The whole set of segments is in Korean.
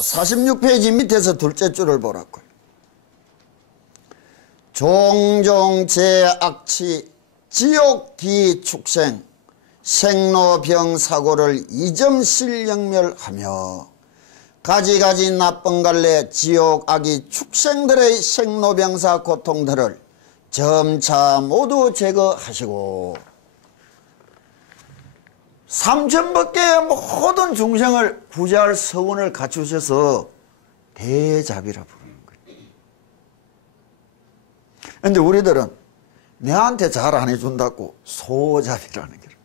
46페이지 밑에서 둘째 줄을 보라고요. 종종 제악치 지옥기 축생 생로병사고를 이점실영멸하며 가지가지 나쁜 갈래 지옥 악이 축생들의 생로병사 고통들을 점차 모두 제거하시고 삼천법계의 모든 중생을 구제할 서운을 갖추셔서 대자비라 부르는 거예요. 그런데 우리들은 내한테 잘 안 해준다고 소자비라는 거예요.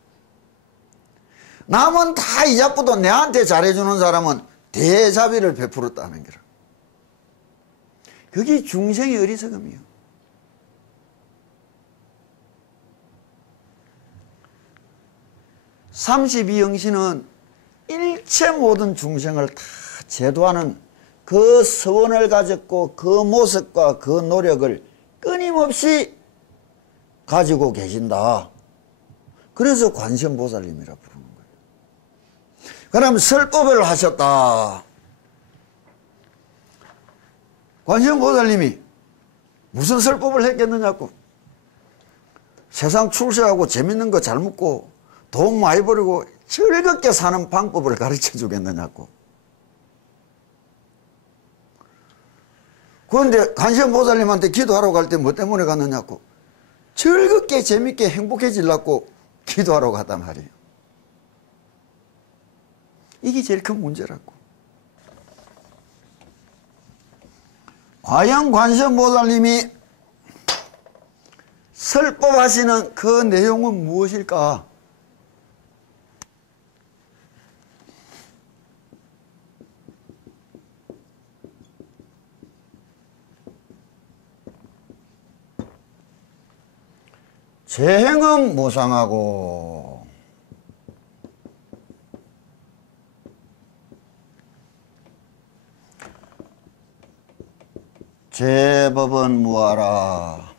남은 다 이자쁘도 내한테 잘해주는 사람은 대자비를 베풀었다는 거예요. 그게 중생의 어리석음이요. 삼십이영신은 일체 모든 중생을 다 제도하는 그 서원을 가졌고 그 모습과 그 노력을 끊임없이 가지고 계신다. 그래서 관세음보살님이라 부르는 거예요. 그럼 설법을 하셨다. 관세음보살님이 무슨 설법을 했겠느냐고. 세상 출세하고 재밌는 거 잘 먹고 돈 많이 벌고 즐겁게 사는 방법을 가르쳐 주겠느냐고. 그런데 관세음보살님한테 기도하러 갈 때 뭐 때문에 갔느냐고. 즐겁게 재밌게 행복해지려고 기도하러 갔단 말이에요. 이게 제일 큰 문제라고. 과연 관세음보살님이 설법하시는 그 내용은 무엇일까? 재행은 무상하고 제법은 무하라.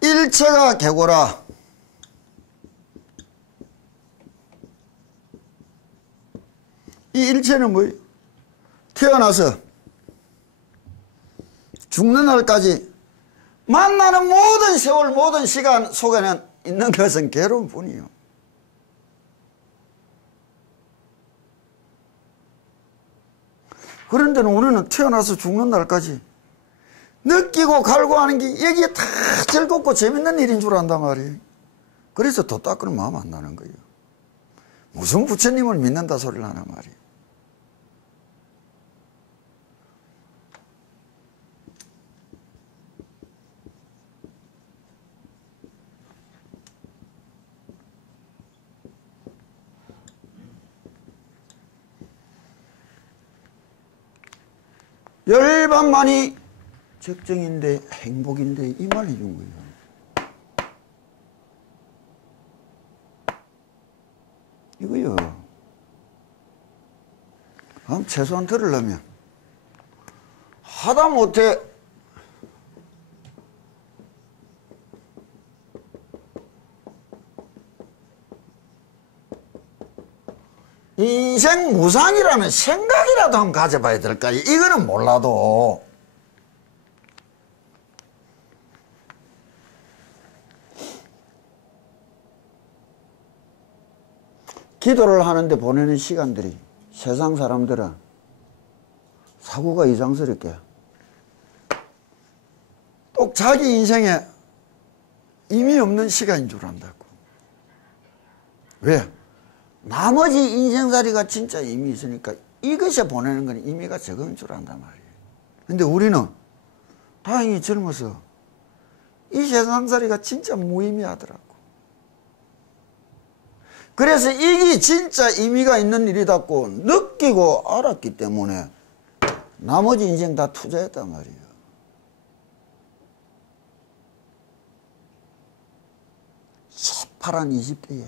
일체가 개고라. 이 일체는 뭐예요? 태어나서 죽는 날까지 만나는 모든 세월 모든 시간 속에는 있는 것은 괴로움 뿐이요. 그런데 우리는 태어나서 죽는 날까지 느끼고 갈구하는 게 이게 다 즐겁고 재밌는 일인 줄 안단 말이에요. 그래서 도 닦는 마음 안 나는 거예요. 무슨 부처님을 믿는다 소리를 하나 말이에요. 열반만이 적정인데 행복인데 이 말 해준 거예요. 이거요. 최소한 들으려면 하다못해 인생 무상이라는 생각이라도 한번 가져봐야 될까요? 이거는 몰라도 기도를 하는데 보내는 시간들이 세상 사람들은 사고가 이상스럽게 또 자기 인생에 의미 없는 시간인 줄 안다고. 왜? 나머지 인생살이가 진짜 의미 있으니까 이것에 보내는 건 의미가 적은 줄 안단 말이에요. 근데 우리는 다행히 젊어서 이 세상살이가 진짜 무의미하더라고. 그래서 이게 진짜 의미가 있는 일이다고 느끼고 알았기 때문에 나머지 인생 다 투자했단 말이에요. 새파란 20대에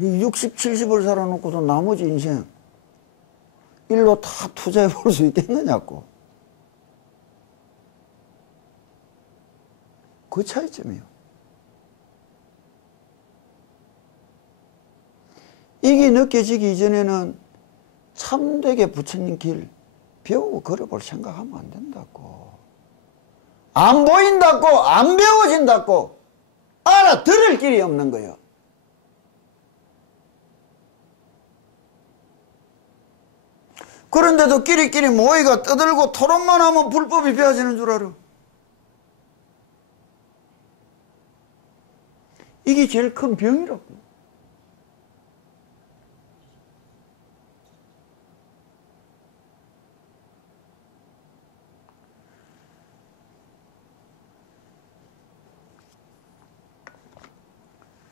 60, 70을 살아놓고도 나머지 인생 일로 다 투자해 볼 수 있겠느냐고. 그 차이점이요. 이게 느껴지기 이전에는 참되게 부처님 길 배우고 걸어볼 생각하면 안 된다고. 안 보인다고, 안 배워진다고, 알아들을 길이 없는 거예요. 그런데도 끼리끼리 모이가 떠들고 토론만 하면 불법이 배워지는 줄 알아. 이게 제일 큰 병이라고.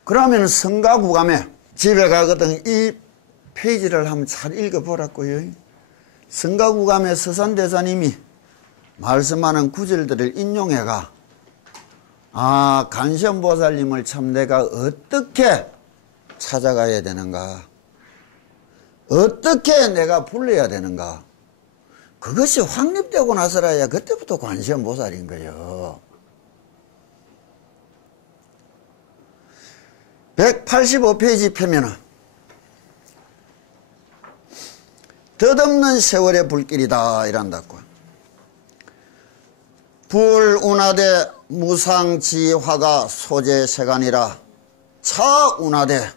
그러면 성가구감에 집에 가거든 이 페이지를 한번 잘 읽어보라고요. 성가구감에 서산대사님이 말씀하는 구절들을 인용해가 간시엄보살님을 참 내가 어떻게 찾아가야 되는가, 어떻게 내가 불러야 되는가, 그것이 확립되고 나서라야 그때부터 관시엄보살인 거예요. 185페이지 펴면은 덧없는 세월의 불길이다 이란다고. 불운하되 무상지화가 소재세간이라 차운하되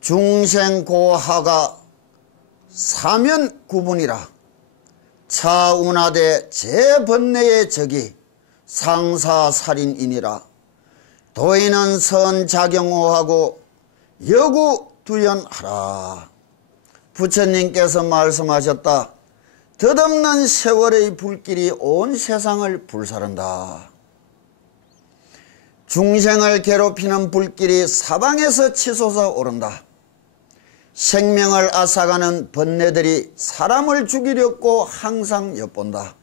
중생고하가 사면구분이라 차운하되 제번뇌의 적이 상사살인이니라 도인은 선자경호하고 여구두연하라. 부처님께서 말씀하셨다. 덧없는 세월의 불길이 온 세상을 불사른다. 중생을 괴롭히는 불길이 사방에서 치솟아 오른다. 생명을 앗아가는 번뇌들이 사람을 죽이려고 항상 엿본다.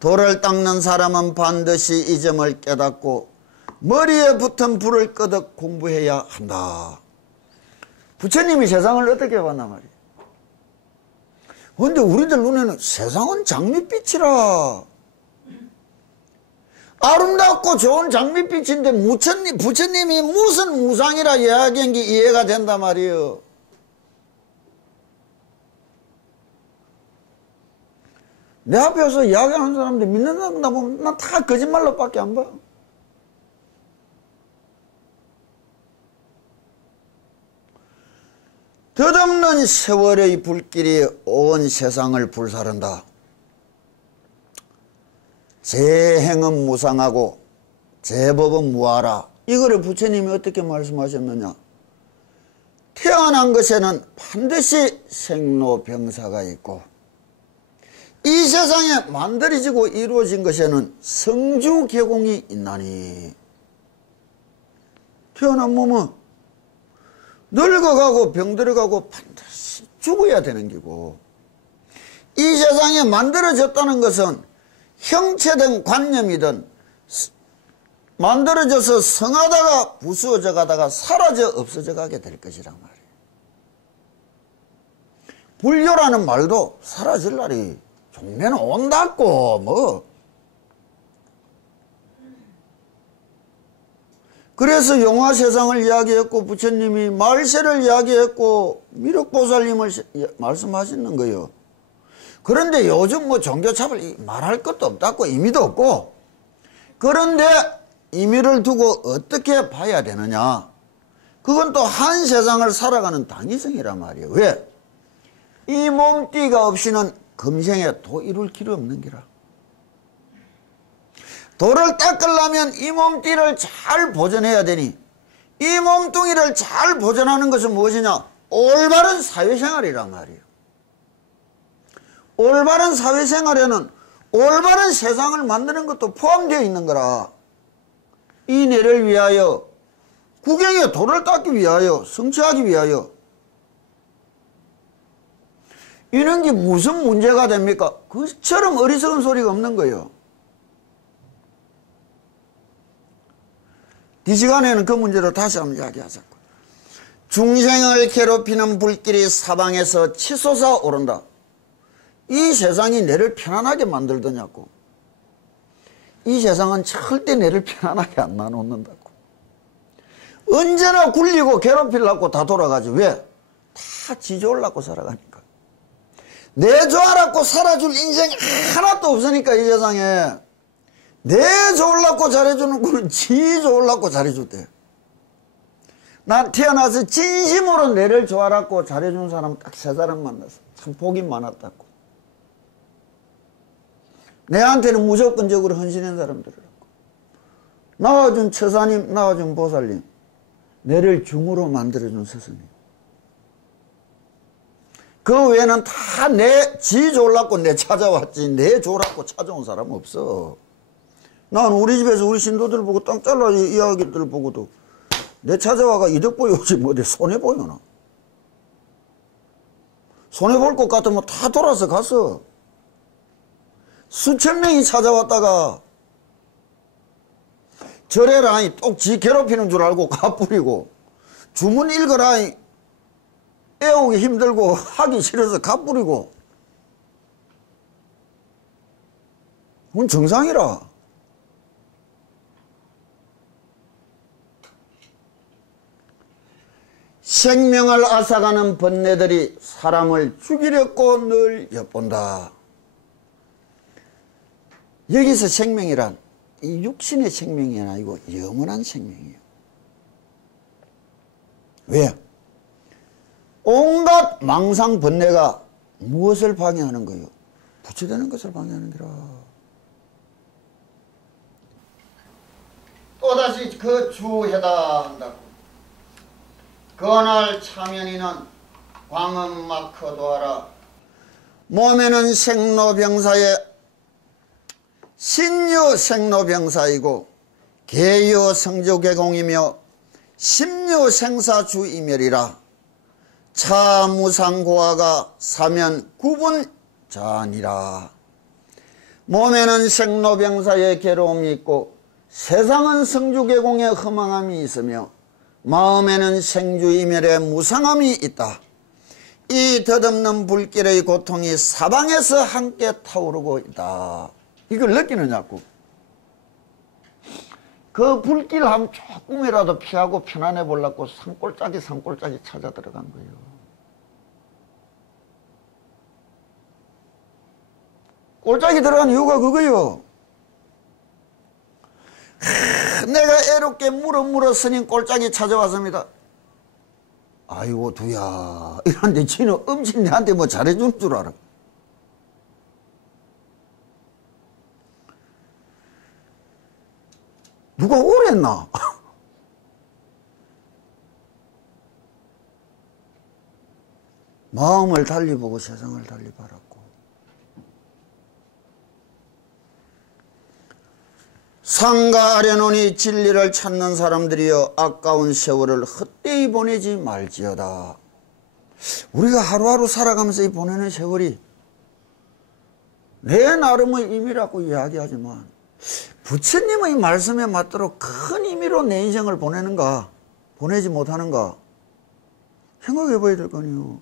돌을 닦는 사람은 반드시 이 점을 깨닫고 머리에 붙은 불을 끄덕 공부해야 한다. 부처님이 세상을 어떻게 봤단 말이에요. 그런데 우리들 눈에는 세상은 장밋빛이라, 아름답고 좋은 장밋빛인데 부처님이 무슨 무상이라 이야기한 게 이해가 된단 말이에요. 내 앞에서 이야기하는 사람들 믿는다 보면 난 다 거짓말로 밖에 안 봐. 덧없는 세월의 불길이 온 세상을 불사른다. 제행은 무상하고 제법은 무하라. 이거를 부처님이 어떻게 말씀하셨느냐. 태어난 것에는 반드시 생로병사가 있고 이 세상에 만들어지고 이루어진 것에는 성주개공이 있나니. 태어난 몸은 늙어가고 병들어가고 반드시 죽어야 되는 기고, 이 세상에 만들어졌다는 것은 형체든 관념이든 만들어져서 성하다가 부수어져 가다가 사라져 없어져 가게 될 것이란 말이에요. 불교라는 말도 사라질 날이 종래는 온다고 뭐. 그래서 용화세상을 이야기했고 부처님이 말세를 이야기했고 미륵보살님을 말씀하시는 거예요. 그런데 요즘 뭐 종교차별 말할 것도 없다고, 의미도 없고. 그런데 의미를 두고 어떻게 봐야 되느냐. 그건 또 한 세상을 살아가는 당위성이란 말이에요. 왜? 이 몸띠가 없이는 금생에 도 이룰 길이 없는 기라. 돌을 닦으려면 이 몸띠를 잘 보존해야 되니, 이 몸뚱이를 잘 보존하는 것은 무엇이냐? 올바른 사회생활이란 말이에요. 올바른 사회생활에는 올바른 세상을 만드는 것도 포함되어 있는 거라. 이 뇌를 위하여, 구경에 돌을 닦기 위하여, 성취하기 위하여. 이런 게 무슨 문제가 됩니까? 그처럼 어리석은 소리가 없는 거예요. 이 시간에는 그 문제로 다시 한번 이야기하자고. 중생을 괴롭히는 불길이 사방에서 치솟아 오른다. 이 세상이 내를 편안하게 만들더냐고. 이 세상은 절대 내를 편안하게 안 놔놓는다고. 언제나 굴리고 괴롭히려고 다 돌아가지. 왜? 다 지 좋으려고 살아가니까. 내 좋아라고 살아줄 인생 하나도 없으니까 이 세상에. 내 좋으려고 잘해주는 거는 지 좋으려고 잘해줬대. 난 태어나서 진심으로 내를 좋아라고 잘해준 사람 딱 3사람 만났어. 참 복이 많았다고. 내한테는 무조건적으로 헌신한 사람들이라고. 낳아준 처사님, 낳아준 보살님, 내를 중으로 만들어준 스승님. 그 외에는 다 지 좋으려고 내 찾아왔지 내 좋으라고 찾아온 사람은 없어. 난 우리 집에서 우리 신도들 보고 땅 잘라 이야기들 보고도 내 찾아와가 이득 보여오지 뭐 내 손해보여나. 손해볼 것 같으면 다 돌아서 갔어. 수천 명이 찾아왔다가 절해라 똑지 괴롭히는 줄 알고 가뿌리고 주문 읽어라 애우기 힘들고 하기 싫어서 가뿌리고 그건 정상이라. 생명을 앗아가는 번뇌들이 사람을 죽이려고 늘 엿본다. 여기서 생명이란 이 육신의 생명이 아니고 영원한 생명이에요. 왜? 온갖 망상 번뇌가 무엇을 방해하는 거예요? 부처되는 것을 방해하는 거라. 또다시 그 주해다 한다고. 그날 차면이는 광음마커도하라. 몸에는 생로병사에 신유 생로병사이고 계유 성조개공이며 심유 생사주이멸이라. 차무상고화가 사면 구분자니라. 몸에는 생로병사의 괴로움이 있고 세상은 성주개공의 허망함이 있으며 마음에는 생주이멸의 무상함이 있다. 이 덧없는 불길의 고통이 사방에서 함께 타오르고 있다. 이걸 느끼느냐고. 그 불길 한번 조금이라도 피하고 편안해 보려고 산골짜기 찾아 들어간 거예요. 골짜기 들어간 이유가 그거요. 내가 애롭게 물어 스님 골짜기 찾아왔습니다. 아이고 두야 이런데 지는 엄청 내한테 뭐 잘해준 줄 알아. 누가 오랬나? 마음을 달리 보고 세상을 달리 바랐고 상가 아래노니 진리를 찾는 사람들이여 아까운 세월을 헛되이 보내지 말지어다. 우리가 하루하루 살아가면서 보내는 세월이 내 나름의 의미라고 이야기하지만 부처님의 말씀에 맞도록 큰 의미로 내 인생을 보내는가 보내지 못하는가 생각해 봐야 될 거 아니에요.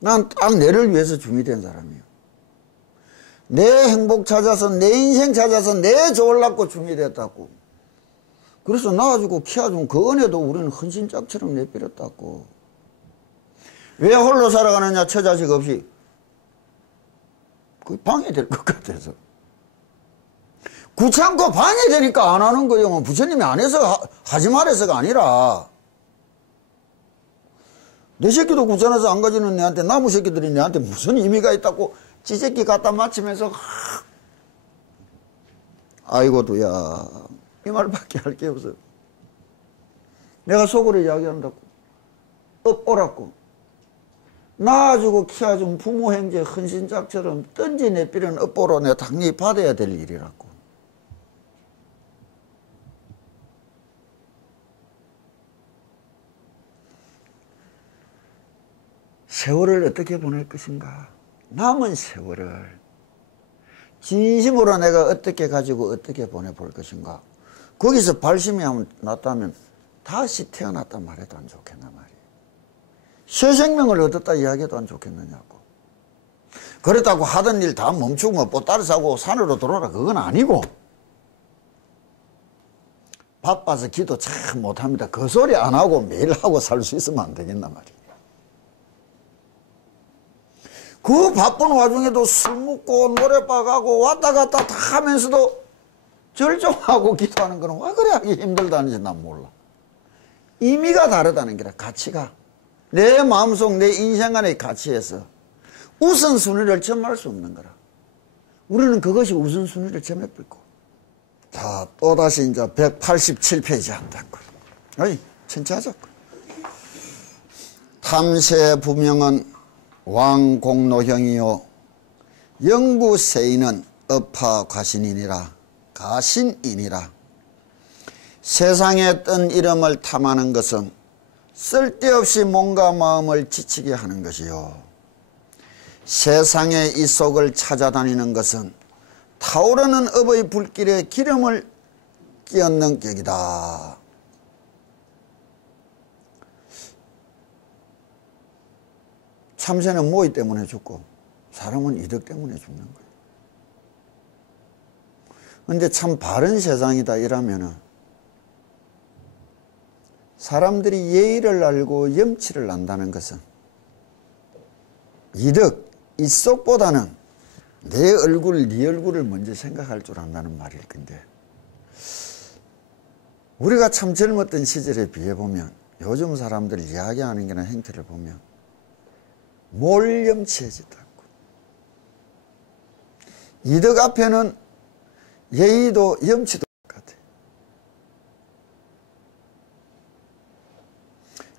난 딱 내를 위해서 중이된 사람이에요. 내 행복 찾아서 내 인생 찾아서 내 좋으려고 중이됐다고. 그래서 낳아주고 키워준 그 은혜도 우리는 헌신짝처럼 내버렸다고. 왜 홀로 살아가느냐 처자식 없이. 그게 방해될 것 같아서. 귀찮고 방해되니까 안 하는 거예요. 부처님이 안 해서 하지 말해서가 아니라 내 새끼도 귀찮아서 안 가지는 내한테 나무 새끼들이 내한테 무슨 의미가 있다고 지 새끼 갖다 맞추면서 아이고 두야 이 말밖에 할 게 없어. 내가 속으로 이야기한다고. 업오라고. 낳아주고 키워준 부모 형제 헌신짝처럼 던지 내삐는 업보로 내가 당연히 받아야 될 일이라고. 세월을 어떻게 보낼 것인가? 남은 세월을 진심으로 내가 어떻게 가지고 어떻게 보내볼 것인가? 거기서 발심이 났다면 다시 태어났단 말해도 안 좋겠나 말이에요. 새 생명을 얻었다 이야기해도 안 좋겠느냐고. 그렇다고 하던 일 다 멈추고 보따리 사고 산으로 들어오라 그건 아니고 바빠서 기도 참 못합니다. 그 소리 안 하고 매일 하고 살 수 있으면 안 되겠나 말이에요. 그 바쁜 와중에도 술 먹고 노래방 가고 왔다 갔다 다 하면서도 절정하고 기도하는 거는 왜 그래 하기 힘들다는지 난 몰라. 의미가 다르다는 게라. 가치가 내 마음속 내 인생 안의 가치에서 우선순위를 점할 수 없는 거라. 우리는 그것이 우선순위를 점해버리고. 자, 또다시 이제 187페이지 한다고. 어이, 천천하자고. 탐세 부명은 왕공노형이요 영구세인은 업하과신이니라. 가신이니라. 세상에 뜬 이름을 탐하는 것은 쓸데없이 몸과 마음을 지치게 하는 것이요. 세상의 이 속을 찾아다니는 것은 타오르는 업의 불길에 기름을 끼얹는 격이다. 참새는 모이 때문에 죽고 사람은 이득 때문에 죽는 거예요. 근데 참 바른 세상이다 이러면은 사람들이 예의를 알고 염치를 안다는 것은 이득, 이속보다는 내 얼굴, 네 얼굴을 먼저 생각할 줄 안다는 말일 건데 우리가 참 젊었던 시절에 비해보면 요즘 사람들 이야기하는 게나 행태를 보면 몰염치해졌다고. 이득 앞에는 예의도 염치도 같아.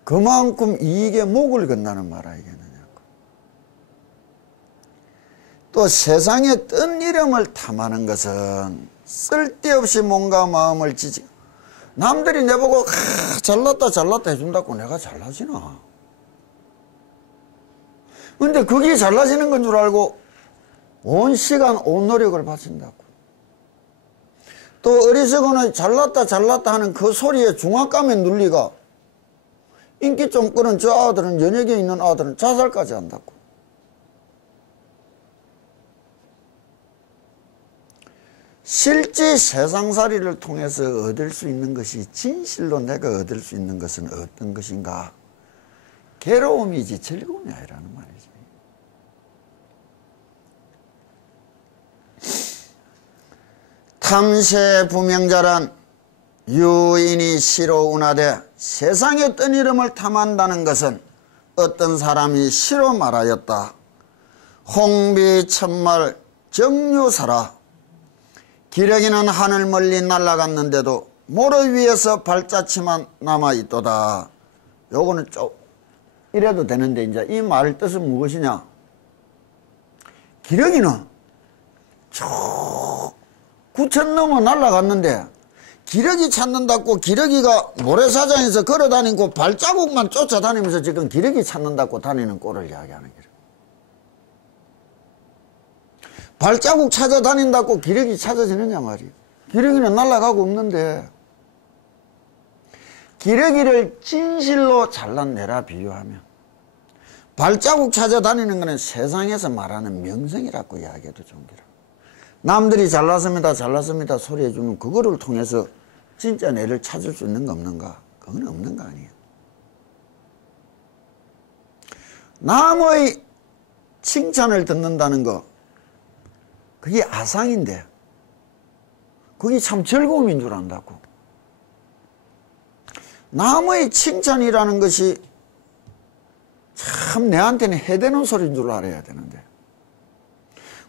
그만큼 이익에 목을 건다는 말 아니겠느냐고. 또 세상에 뜬 이름을 탐하는 것은 쓸데없이 몸과 마음을 지지. 남들이 내보고 잘났다 잘났다 해준다고 내가 잘나지나. 근데 그게 잘나지는 건 줄 알고 온 시간 온 노력을 바친다고. 또 어리석은 잘났다 잘났다 하는 그 소리에 중압감에 눌리가 인기 좀 끄는 저 아들은, 연예계에 있는 아들은 자살까지 한다고. 실제 세상살이를 통해서 얻을 수 있는 것이, 진실로 내가 얻을 수 있는 것은 어떤 것인가? 괴로움이지 즐거움이 아니라는 말이지. 탐세 부명자란 유인이 시로 운하되 세상에 뜬 이름을 탐한다는 것은 어떤 사람이 시로 말하였다. 홍비천말 정유사라. 기러기는 하늘 멀리 날아갔는데도 모래 위에서 발자취만 남아있도다. 요거는 좀 이래도 되는데 이제 이 말의 뜻은 무엇이냐? 기러기는 저 구천 넘어 날아갔는데 기러기 찾는다고 기러기가 모래사장에서 걸어다니고 발자국만 쫓아다니면서 지금 기러기 찾는다고 다니는 꼴을 이야기하는 거예요. 발자국 찾아다닌다고 기러기 찾아지느냐 말이에요. 기러기는 날아가고 없는데 기러기를 진실로 잘라내라 비유하면 발자국 찾아다니는 것은 세상에서 말하는 명성이라고 이야기해도 좋은기라. 남들이 잘났습니다 잘났습니다 소리해주는 그거를 통해서 진짜 내를 찾을 수 있는 거 없는가? 그건 없는 거 아니에요. 남의 칭찬을 듣는다는 거 그게 아상인데 그게 참 즐거움인 줄 안다고. 남의 칭찬이라는 것이 참 내한테는 해대는 소리인 줄 알아야 되는데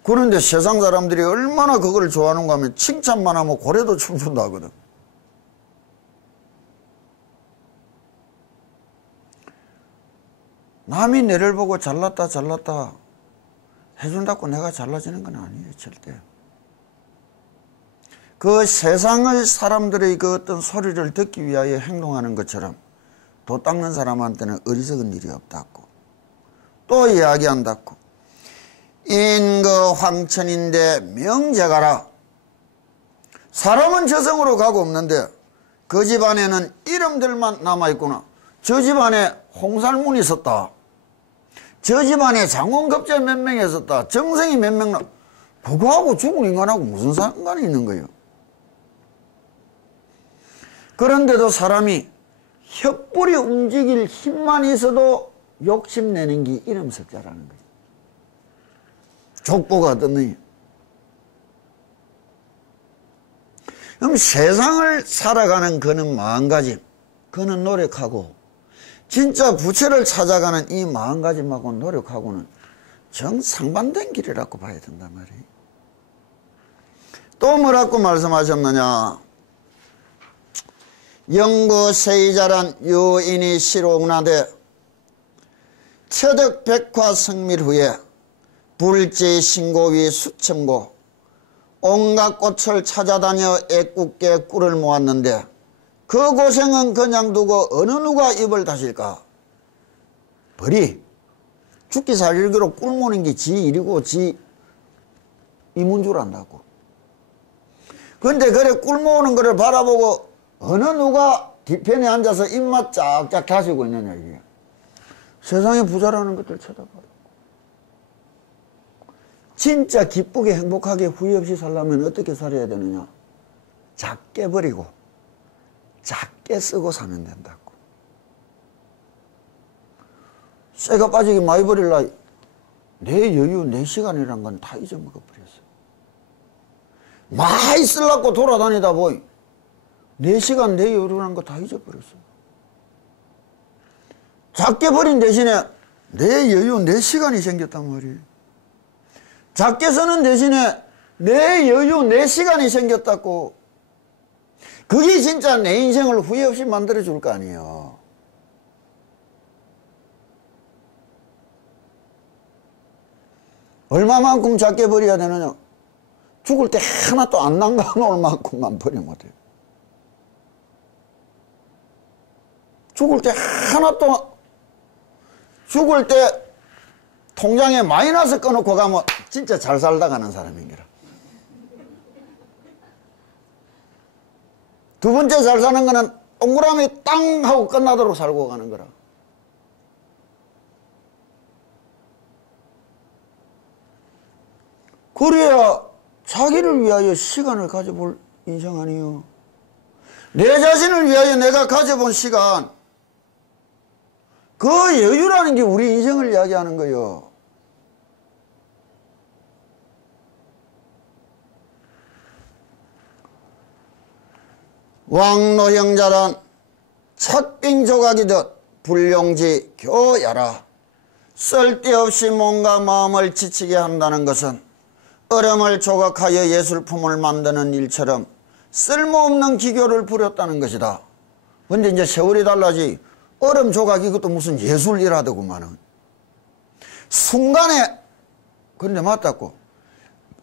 그런데 세상 사람들이 얼마나 그걸 좋아하는가 하면 칭찬만 하면 고래도 춤춘다 하거든. 남이 내를 보고 잘났다 잘났다 해준다고 내가 잘나지는 건 아니에요. 절대. 그 세상의 사람들의 그 어떤 소리를 듣기 위하여 행동하는 것처럼 도 닦는 사람한테는 어리석은 일이 없다고. 또 이야기한다고. 인거 황천인데 명제가라. 사람은 저승으로 가고 없는데 그 집안에는 이름들만 남아있구나. 저 집안에 홍살문이 있었다. 저 집안에 장원급제 몇 명이 있었다. 정생이 몇 명. 그거하고 죽은 인간하고 무슨 상관이 있는 거예요? 그런데도 사람이 혁불이 움직일 힘만 있어도 욕심내는 게 이름 석자라는 거예요. 족보가 듣느니. 그럼 세상을 살아가는 그는 마음가짐, 그는 노력하고 진짜 부처를 찾아가는 이 마음가짐하고 노력하고는 정상반된 길이라고 봐야 된단 말이에요. 또 뭐라고 말씀하셨느냐. 영구세이자란 요인이 시로운하되 처덕백화 성밀 후에 불지신고위 수첨고 온갖 꽃을 찾아다녀 애꿎게 꿀을 모았는데 그 고생은 그냥 두고 어느 누가 입을 다실까. 벌이 죽기 살기로 꿀 모는 게 지 일이고 지 이문 줄 안다고. 근데 그래 꿀 모으는 거를 바라보고 어느 누가 뒤편에 앉아서 입맛 쫙쫙 다시고 있느냐 이게. 세상에 부자라는 것들 쳐다봐라. 진짜 기쁘게 행복하게 후회 없이 살려면 어떻게 살아야 되느냐. 작게 버리고 작게 쓰고 사면 된다고. 쇠가 빠지게 많이 버릴라. 내 여유 내 시간이란 건 다 잊어먹어 버렸어. 많이 쓰려고 돌아다니다 보이 내 시간 내 여유라는 거 다 잊어버렸어. 작게 버린 대신에 내 여유 내 시간이 생겼단 말이에요. 작게 쓰는 대신에 내 여유 내 시간이 생겼다고. 그게 진짜 내 인생을 후회 없이 만들어 줄 거 아니에요. 얼마만큼 작게 버려야 되느냐. 죽을 때 하나도 안 남겨놓을 만큼만 버리면 돼요. 죽을 때 하나도, 죽을 때 통장에 마이너스 꺼놓고 가면 진짜 잘 살다 가는 사람인기라. 두 번째 잘 사는 거는 동그라미 땅 하고 끝나도록 살고 가는 거라. 그래야 자기를 위하여 시간을 가져볼 인생 아니요. 내 자신을 위하여 내가 가져본 시간, 그 여유라는 게 우리 인생을 이야기하는 거예요. 왕노형자란 찻빙조각이듯 불용지 교야라. 쓸데없이 뭔가 마음을 지치게 한다는 것은 얼음을 조각하여 예술품을 만드는 일처럼 쓸모없는 기교를 부렸다는 것이다. 근데 이제 세월이 달라지 얼음 조각 이것도 무슨 예술이라더구만은. 순간에, 근데 맞다고.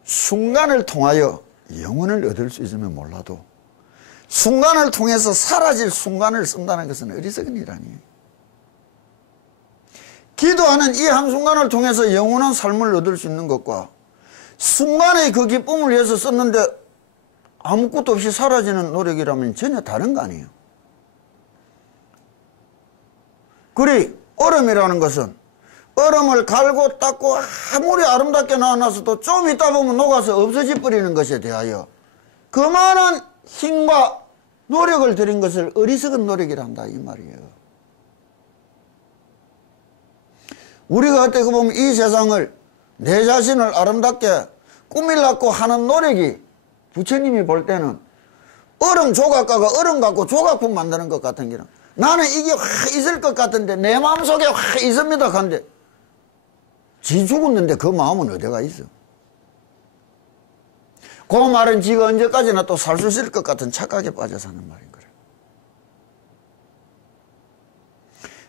순간을 통하여 영혼을 얻을 수 있으면 몰라도 순간을 통해서 사라질 순간을 쓴다는 것은 어리석은 일 아니에요. 기도하는 이 한순간을 통해서 영원한 삶을 얻을 수 있는 것과 순간의 그 기쁨을 위해서 썼는데 아무것도 없이 사라지는 노력이라면 전혀 다른 거 아니에요. 그리 얼음이라는 것은 얼음을 갈고 닦고 아무리 아름답게 나와놔서도 좀 있다 보면 녹아서 없어져 버리는 것에 대하여 그 많은 힘과 노력을 들인 것을 어리석은 노력이란다 이 말이에요. 우리가 어떻게 보면 이 세상을 내 자신을 아름답게 꾸밀려고 하는 노력이 부처님이 볼 때는 얼음 조각가가 얼음 갖고 조각품 만드는 것 같은 게는 나는 이게 확 있을 것 같은데 내 마음속에 확 있습니다 한데 지 죽었는데 그 마음은 어디가 있어? 그 말은 지가 언제까지나 또 살 수 있을 것 같은 착각에 빠져 사는 말인 거예요.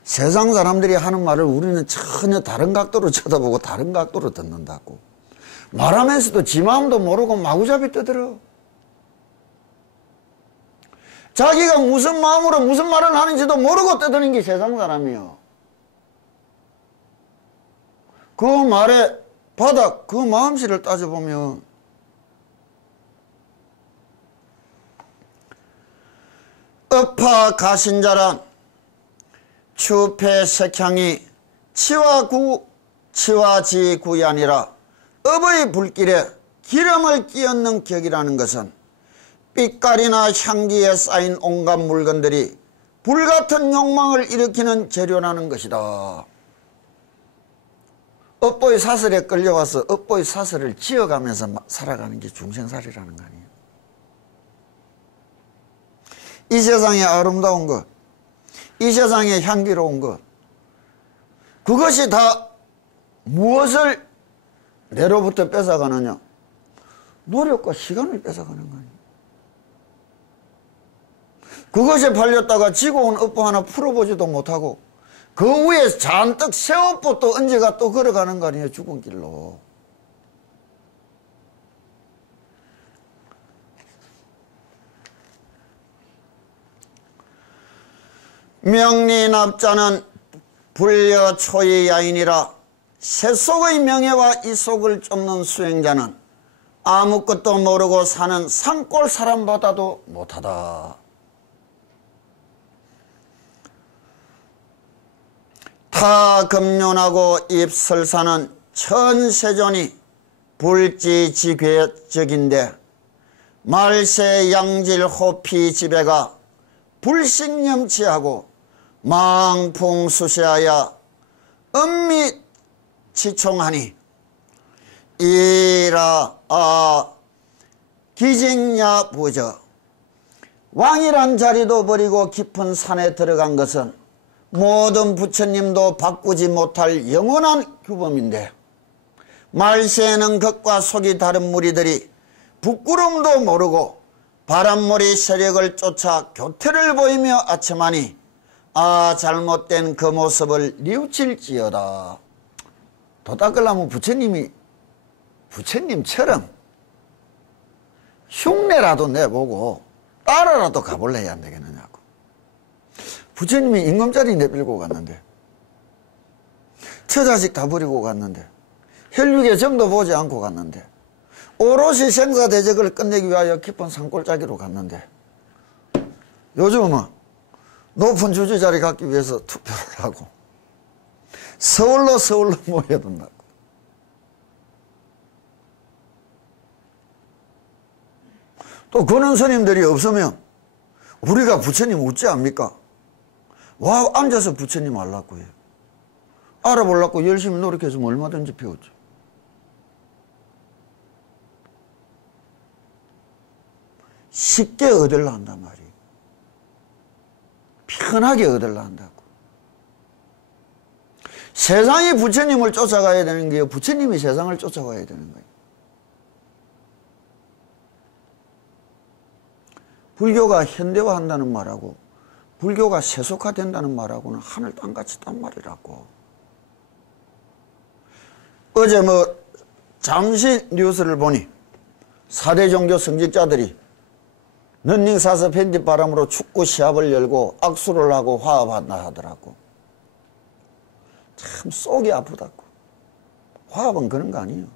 세상 사람들이 하는 말을 우리는 전혀 다른 각도로 쳐다보고 다른 각도로 듣는다고. 말하면서도 지 마음도 모르고 마구잡이 떠들어. 자기가 무슨 마음으로 무슨 말을 하는지도 모르고 떠드는 게 세상 사람이요. 그 말의 바닥, 그 마음씨를 따져보면 업파 가신자란 추패색향이 치와지구이 아니라 업의 불길에 기름을 끼얹는 격이라는 것은 빛깔이나 향기에 쌓인 온갖 물건들이 불같은 욕망을 일으키는 재료라는 것이다. 업보의 사슬에 끌려와서 업보의 사슬을 지어가면서 살아가는 게 중생살이라는 거 아니에요. 이 세상에 아름다운 것, 이 세상에 향기로운 것, 그것이 다 무엇을 내로부터 뺏어가느냐? 노력과 시간을 뺏어가는 거 아니에요. 그것에 팔렸다가 지고 온 업보 하나 풀어보지도 못하고 그 위에 잔뜩 새 업보 또 언제가 또 걸어가는 거 아니에요. 죽은 길로. 명리납자는 불려초의 야인이라 세속의 명예와 이속을 쫓는 수행자는 아무것도 모르고 사는 산골 사람보다도 못하다. 타금륜하고 입설사는 천세존이 불지지괴적인데 말세 양질 호피 지배가 불신념치하고 망풍수시하여 엄미치총하니 이라 기직야 부저. 왕이란 자리도 버리고 깊은 산에 들어간 것은 모든 부처님도 바꾸지 못할 영원한 규범인데 말세에는 겉과 속이 다른 무리들이 부끄럼도 모르고 바람몰이 세력을 쫓아 교태를 보이며 아첨하니 잘못된 그 모습을 뉘우칠지어다. 도 닦으려면 부처님처럼 흉내라도 내보고 따라라도 가볼래 해야 안 되겠느냐고. 부처님이 임금자리 내밀고 갔는데 처자식 다 버리고 갔는데 혈육의 정도 보지 않고 갔는데 오롯이 생사대적을 끝내기 위하여 깊은 산골짜기로 갔는데 요즘은 높은 주지자리 갖기 위해서 투표를 하고 서울로 모여든다고. 또 그런 스님들이 없으면 우리가 부처님 웃지 않습니까? 와, 앉아서 부처님 알라고 해요. 알아보려고 열심히 노력해서 얼마든지 배웠죠. 쉽게 얻으려 한단 말이에요. 편하게 얻으려 한다고. 세상이 부처님을 쫓아가야 되는 게요, 부처님이 세상을 쫓아가야 되는 거예요. 불교가 현대화한다는 말하고 불교가 세속화된다는 말하고는 하늘 땅같이 딴 말이라고. 어제 잠시 뉴스를 보니 4대 종교 성직자들이 런닝사서 밴딧 바람으로 축구 시합을 열고 악수를 하고 화합한다 하더라고. 참 속이 아프다고. 화합은 그런 거 아니에요.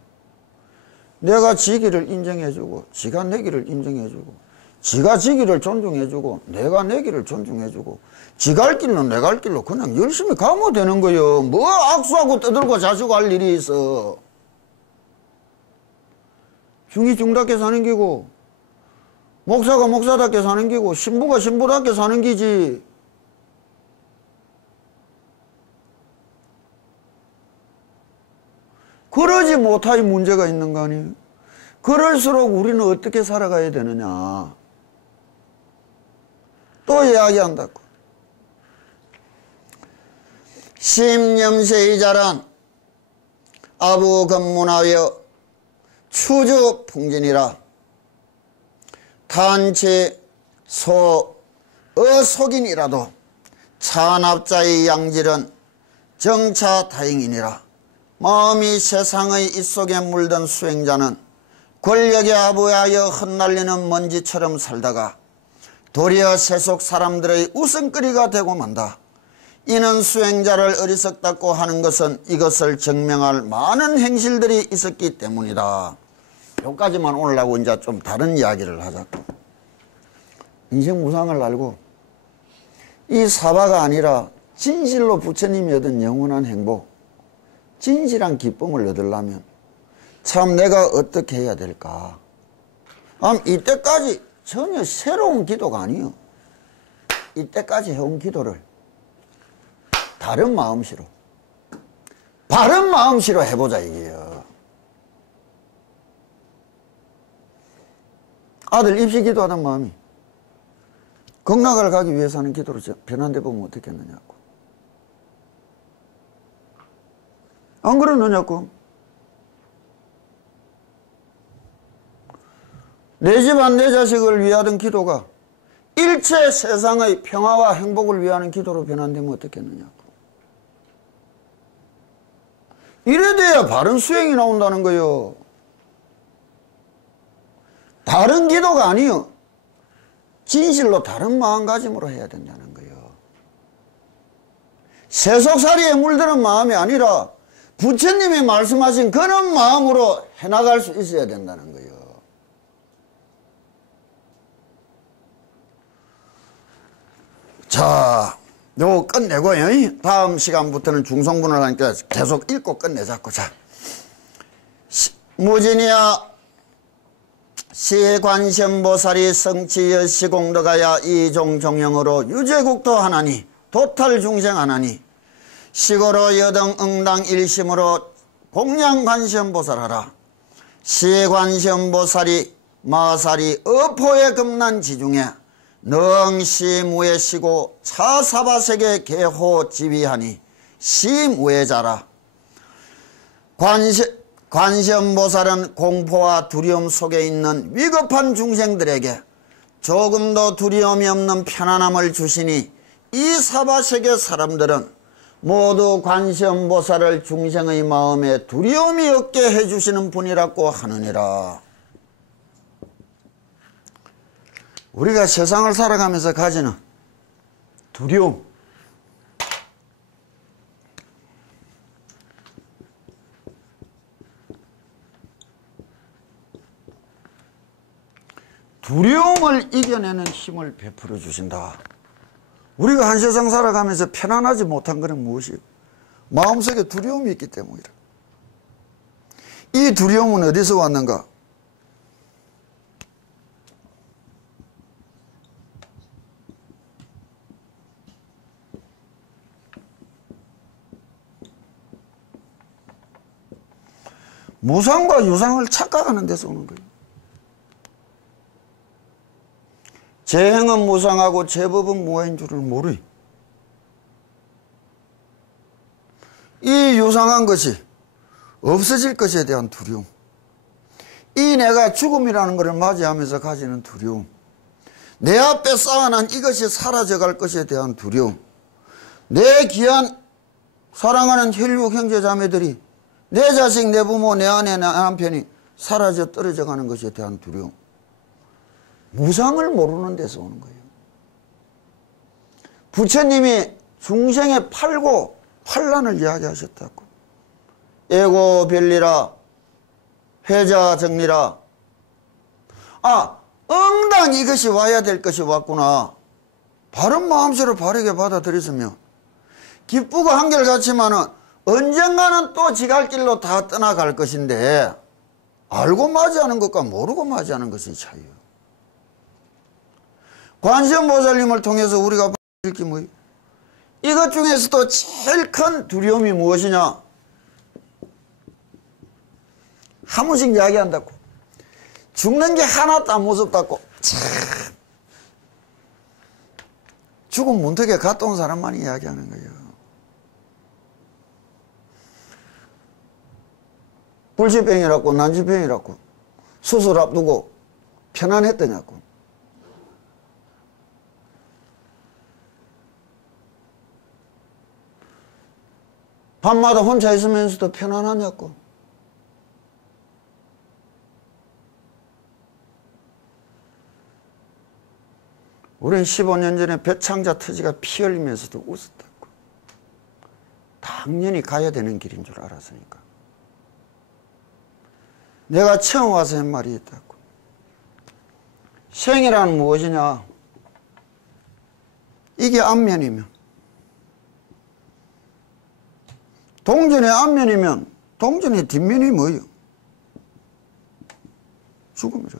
내가 지기를 인정해주고 지가 내기를 인정해주고 지가 지기를 존중해주고 내가 내기를 존중해주고 지 갈 길로 내 갈 길로 그냥 열심히 가면 되는 거예요. 뭐 악수하고 떠들고 자시고 할 일이 있어. 중이 중답게 사는 기고 목사가 목사답게 사는 기고 신부가 신부답게 사는 기지. 그러지 못할 문제가 있는 거 아니에요. 그럴수록 우리는 어떻게 살아가야 되느냐. 또 이야기한다고. 심념세이자란 아부건문하여 추주풍진이라 단체 어속인이라도 찬압자의 양질은 정차 다행이니라. 마음이 세상의 입속에 물든 수행자는 권력에 아부하여 흩날리는 먼지처럼 살다가 도리어 세속 사람들의 웃음거리가 되고 만다. 이는 수행자를 어리석다고 하는 것은 이것을 증명할 많은 행실들이 있었기 때문이다. 여기까지만 오늘하고 이제 좀 다른 이야기를 하자고. 인생 무상을 알고 이 사바가 아니라 진실로 부처님이 얻은 영원한 행복, 진실한 기쁨을 얻으려면 참 내가 어떻게 해야 될까? 이때까지 전혀 새로운 기도가 아니요. 이때까지 해온 기도를 다른 마음씨로, 바른 마음씨로 해보자 이게요. 아들 입시 기도하던 마음이 극락을 가기 위해서 하는 기도로 변환돼 보면 어떻겠느냐고. 안 그러느냐고. 내 집안 내 자식을 위하던 기도가 일체 세상의 평화와 행복을 위하는 기도로 변환되면 어떻겠느냐고. 이래 돼야 바른 수행이 나온다는 거요. 다른 기도가 아니요. 진실로 다른 마음가짐으로 해야 된다는 거요. 세속살이에 물드는 마음이 아니라 부처님이 말씀하신 그런 마음으로 해나갈 수 있어야 된다는 거요. 자, 요거 끝내고요. 다음 시간부터는 중성분을 하니까 계속 읽고 끝내자고. 자, 무진이야 시관시험보살이 성취여 시공덕하야 이종종영으로 유죄국토 하나니 도탈중생 하나니 시고로 여등 응당 일심으로 공양관시험보살하라. 시관시험보살이 마살이 어포의 금난 지중에 능시무에 시고 차사바세계 개호 지휘하니 시무에자라. 관시음보살은 공포와 두려움 속에 있는 위급한 중생들에게 조금도 두려움이 없는 편안함을 주시니 이 사바세계 사람들은 모두 관시음보살을 중생의 마음에 두려움이 없게 해주시는 분이라고 하느니라. 우리가 세상을 살아가면서 가지는 두려움, 두려움을 이겨내는 힘을 베풀어 주신다. 우리가 한 세상 살아가면서 편안하지 못한 것은 무엇이요? 마음속에 두려움이 있기 때문이다. 이 두려움은 어디서 왔는가? 무상과 유상을 착각하는 데서 오는 거예요. 재행은 무상하고 제법은 무아인 줄을 모르. 이 유상한 것이 없어질 것에 대한 두려움, 이 내가 죽음이라는 것을 맞이하면서 가지는 두려움, 내 앞에 쌓아난 이것이 사라져갈 것에 대한 두려움, 내 귀한 사랑하는 혈육 형제자매들이, 내 자식, 내 부모, 내 아내, 내 남편이 사라져 떨어져 가는 것에 대한 두려움, 무상을 모르는 데서 오는 거예요. 부처님이 중생의 팔고 환난을 이야기하셨다고. 애고 별리라 회자 정리라. 아, 응당 이것이 와야 될 것이 왔구나. 바른 마음씨로 바르게 받아들였으면 기쁘고 한결같지만은 언젠가는 또 지갈 길로 다 떠나갈 것인데, 알고 맞이하는 것과 모르고 맞이하는 것이 차이예요. 관세음보살님을 통해서 우리가 받을 게 뭐예요? 이것 중에서도 제일 큰 두려움이 무엇이냐? 한 번씩 이야기한다고. 죽는 게 하나도 안 무섭다고. 참. 죽은 문턱에 갔다 온 사람만 이야기하는 거예요. 불치병이라고 난치병이라고 수술 앞두고 편안했더냐고. 밤마다 혼자 있으면서도 편안하냐고. 우린 15년 전에 배창자 터지가 피 흘리면서도 웃었다고. 당연히 가야 되는 길인 줄 알았으니까. 내가 처음 와서 한 말이 있다고. 생이란 무엇이냐? 이게 앞면이면, 동전의 앞면이면 동전의 뒷면이 뭐예요? 죽음이라.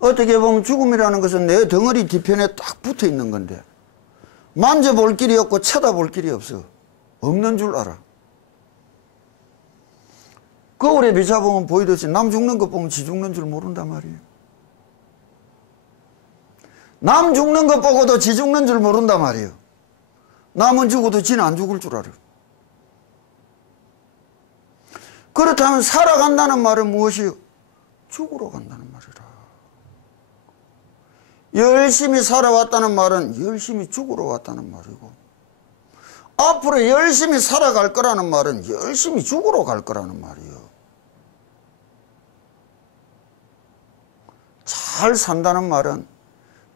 어떻게 보면 죽음이라는 것은 내 덩어리 뒤편에 딱 붙어 있는 건데 만져볼 길이 없고 쳐다볼 길이 없어. 없는 줄 알아. 거울에 비춰보면 보이듯이 남 죽는 것 보면 지 죽는 줄 모른단 말이에요. 남 죽는 것 보고도 지 죽는 줄 모른단 말이에요. 남은 죽어도 지는 안 죽을 줄 알아. 그렇다면 살아간다는 말은 무엇이요? 죽으러 간다는 말이라. 열심히 살아왔다는 말은 열심히 죽으러 왔다는 말이고, 앞으로 열심히 살아갈 거라는 말은 열심히 죽으러 갈 거라는 말이에요. 잘 산다는 말은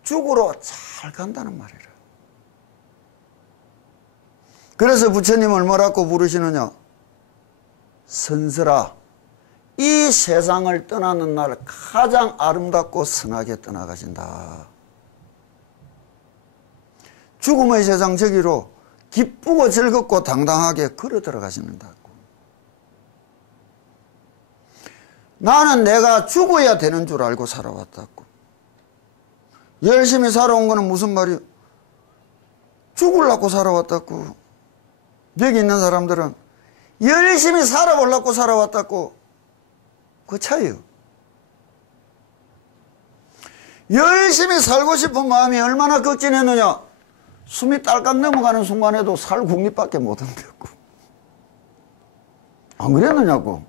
죽으러 잘 간다는 말이라. 그래서 부처님을 뭐라고 부르시느냐? 선설아, 이 세상을 떠나는 날 가장 아름답고 선하게 떠나가신다. 죽음의 세상 저기로 기쁘고 즐겁고 당당하게 걸어 들어가신다고. 나는 내가 죽어야 되는 줄 알고 살아왔다고. 열심히 살아온 거는 무슨 말이야? 죽으려고 살아왔다고. 여기 있는 사람들은 열심히 살아보려고 살아왔다고. 그 차이요. 열심히 살고 싶은 마음이 얼마나 극진했느냐. 숨이 딸깍 넘어가는 순간에도 살 국립밖에 못 한다고. 안 그랬느냐고.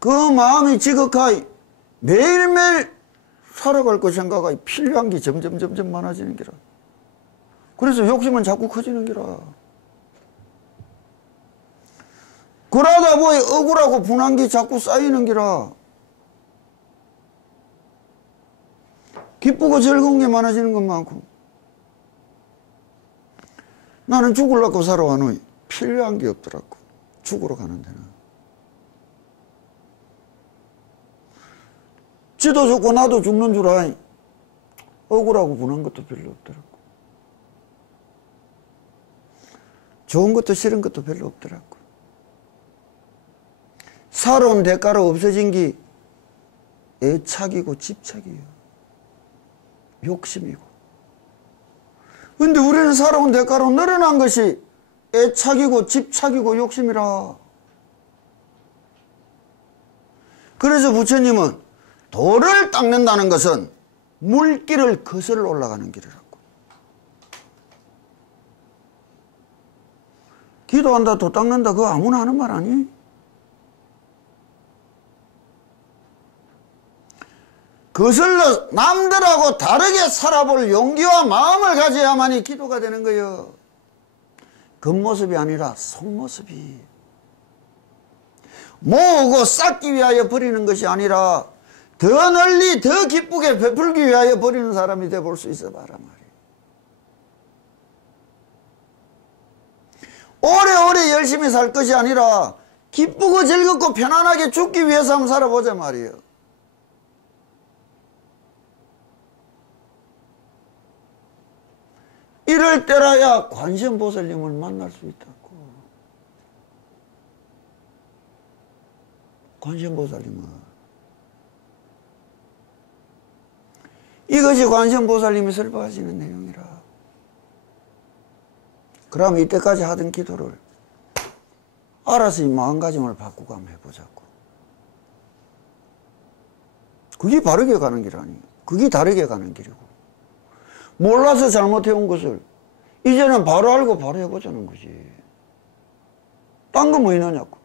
그 마음이 지극하이 매일매일 살아갈 것 생각이 필요한 게 점점 많아지는 기라. 그래서 욕심은 자꾸 커지는 기라. 그러다 보니 억울하고 분한 게 자꾸 쌓이는 기라. 기쁘고 즐거운 게 많아지는 것 많고. 나는 죽으려고 살아와는 필요한 게 없더라고. 죽으러 가는 데는. 지도 죽고 나도 죽는 줄 아니. 억울하고 분한 것도 별로 없더라고. 좋은 것도 싫은 것도 별로 없더라고. 살아온 대가로 없어진 게 애착이고 집착이에요. 욕심이고. 근데 우리는 살아온 대가로 늘어난 것이 애착이고 집착이고 욕심이라. 그래서 부처님은 돌을 닦는다는 것은 물길을 거슬러 올라가는 길이라고. 기도한다, 도 닦는다, 그거 아무나 하는 말 아니? 거슬러 남들하고 다르게 살아볼 용기와 마음을 가져야만이 기도가 되는 거예요. 겉모습이 아니라 속모습이. 모으고 쌓기 위하여 버리는 것이 아니라 더 널리 더 기쁘게 베풀기 위하여 버리는 사람이 되어볼 수 있어 봐라 말이에요. 오래오래 열심히 살 것이 아니라 기쁘고 즐겁고 편안하게 죽기 위해서 한번 살아보자 말이에요. 이럴 때라야 관세음보살님을 만날 수 있다고. 관세음보살님은. 이것이 관세음보살님이 설법하시는 내용이라. 그럼 이때까지 하던 기도를 알아서 이 마음가짐을 바꾸고 한번 해보자고. 그게 바르게 가는 길 아니에요. 그게 다르게 가는 길이고. 몰라서 잘못해온 것을 이제는 바로 알고 바로 해보자는 거지. 딴 거 뭐 있느냐고.